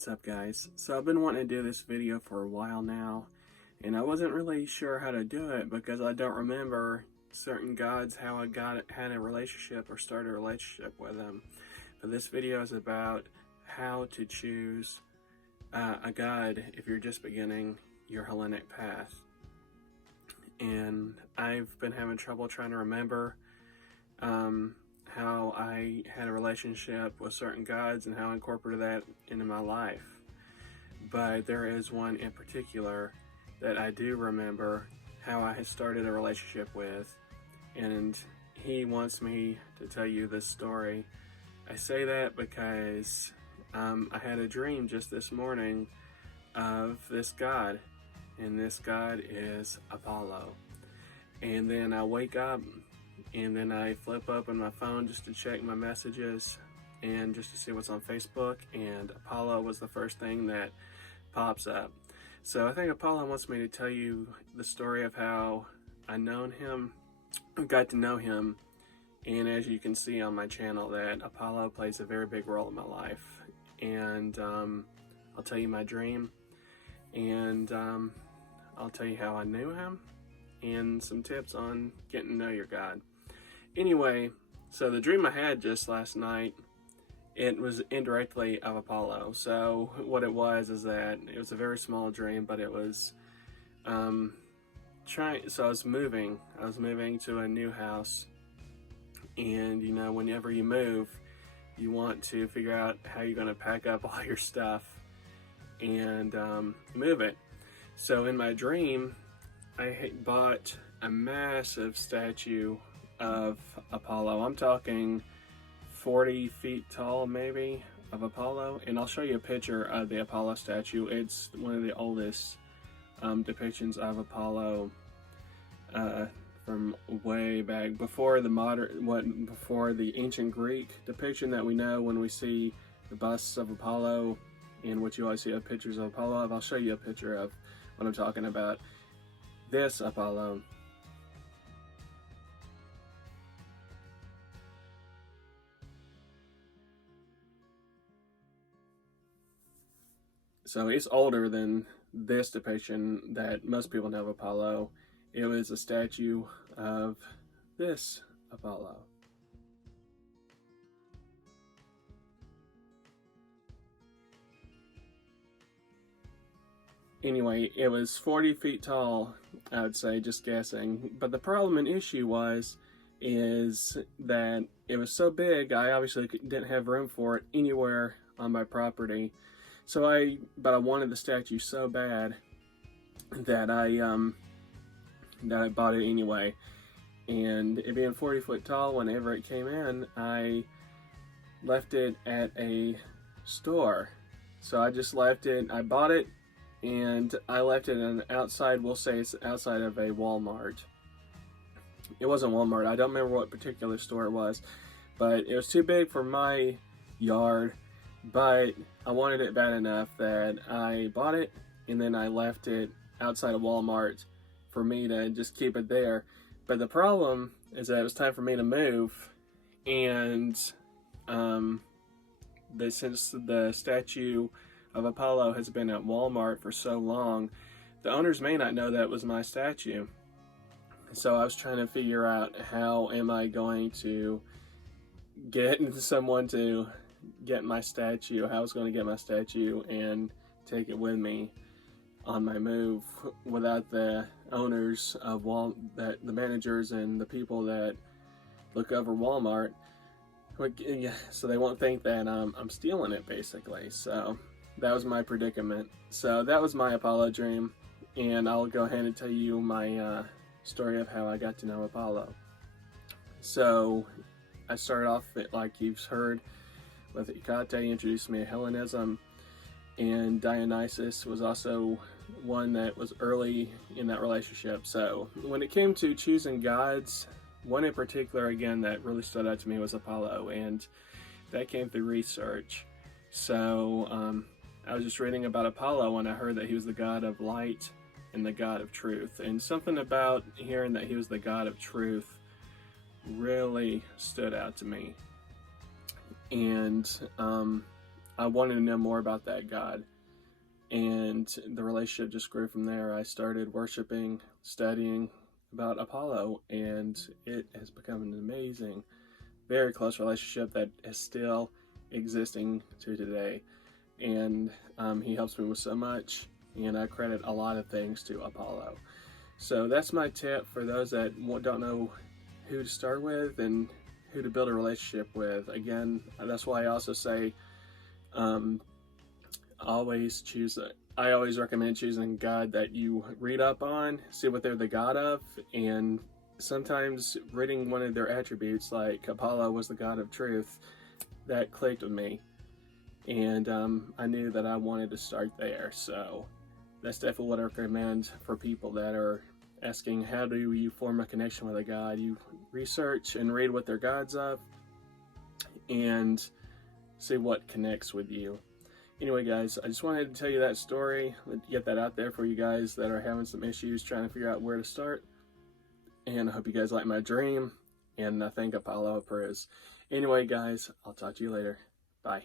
What's up, guys? So I've been wanting to do this video for a while now, and I wasn't really sure how to do it because I don't remember certain gods, how I had a relationship or started a relationship with them. But this video is about how to choose a god if you're just beginning your Hellenic path. And I've been having trouble trying to remember how I had a relationship with certain gods and how I incorporated that into my life. But there is one in particular that I do remember how I had started a relationship with, and he wants me to tell you this story. I say that because I had a dream just this morning of this god, and this god is Apollo. And then I wake up and then I flip open my phone just to check my messages and just to see what's on Facebook, and Apollo was the first thing that pops up. So I think Apollo wants me to tell you the story of how I got to know him, and as you can see on my channel that Apollo plays a very big role in my life. And I'll tell you my dream, and I'll tell you how I knew him and some tips on getting to know your God. Anyway, so the dream I had just last night, it was indirectly of Apollo. So what it was is that it was a very small dream, but it was so I was moving to a new house, and you know, whenever you move, you want to figure out how you're going to pack up all your stuff and move it. So in my dream, I had bought a massive statue of Apollo. I'm talking 40 feet tall maybe of Apollo, and I'll show you a picture of the Apollo statue. It's one of the oldest depictions of Apollo from way back before the ancient Greek depiction that we know when we see the busts of Apollo and what you always see of pictures of Apollo of. I'll show you a picture of what I'm talking about. This Apollo. So it's older than this depiction that most people know of Apollo. It was a statue of this Apollo. Anyway, it was 40 feet tall, I would say, just guessing. But the problem and issue is that it was so big, I obviously didn't have room for it anywhere on my property. But I wanted the statue so bad that I bought it anyway. And it being 40 foot tall, whenever it came in, I left it at a store. So I just left it, I bought it, and I left it on the outside, we'll say it's outside of a Walmart. It wasn't Walmart, I don't remember what particular store it was, but it was too big for my yard. But I wanted it bad enough that I bought it, and then I left it outside of Walmart for me to just keep it there. But the problem is that it was time for me to move, and since the statue of Apollo has been at Walmart for so long, the owners may not know that was my statue. So I was trying to figure out, how am I going to get someone to get my statue, how I was going to get my statue and take it with me on my move without the owners of the managers and the people that look over Walmart, so they won't think that I'm stealing it, basically. So that was my predicament. So that was my Apollo dream, and I'll go ahead and tell you my story of how I got to know Apollo. So I started off, like you've heard, with Hecate. Introduced me to Hellenism, and Dionysus was also one that was early in that relationship. So when it came to choosing gods, one in particular, again, that really stood out to me was Apollo, and that came through research. So I was just reading about Apollo, and I heard that he was the god of light and the god of truth, and something about hearing that he was the god of truth really stood out to me. And I wanted to know more about that God. And the relationship just grew from there. I started worshiping, studying about Apollo, and it has become an amazing, very close relationship that is still existing to today. And he helps me with so much, and I credit a lot of things to Apollo. So that's my tip for those that don't know who to start with and who to build a relationship with. Again, that's why I also say always choose it. I always recommend choosing God that you read up on, see what they're the God of, and sometimes reading one of their attributes, like Apollo was the God of truth, that clicked with me, and I knew that I wanted to start there. So that's definitely what I recommend for people that are asking, how do you form a connection with a God? You research and read what their God's of, and see what connects with you. Anyway, guys, I just wanted to tell you that story, get that out there for you guys that are having some issues trying to figure out where to start. And I hope you guys like my dream, and I thank Apollo for his. Anyway, guys, I'll talk to you later. Bye.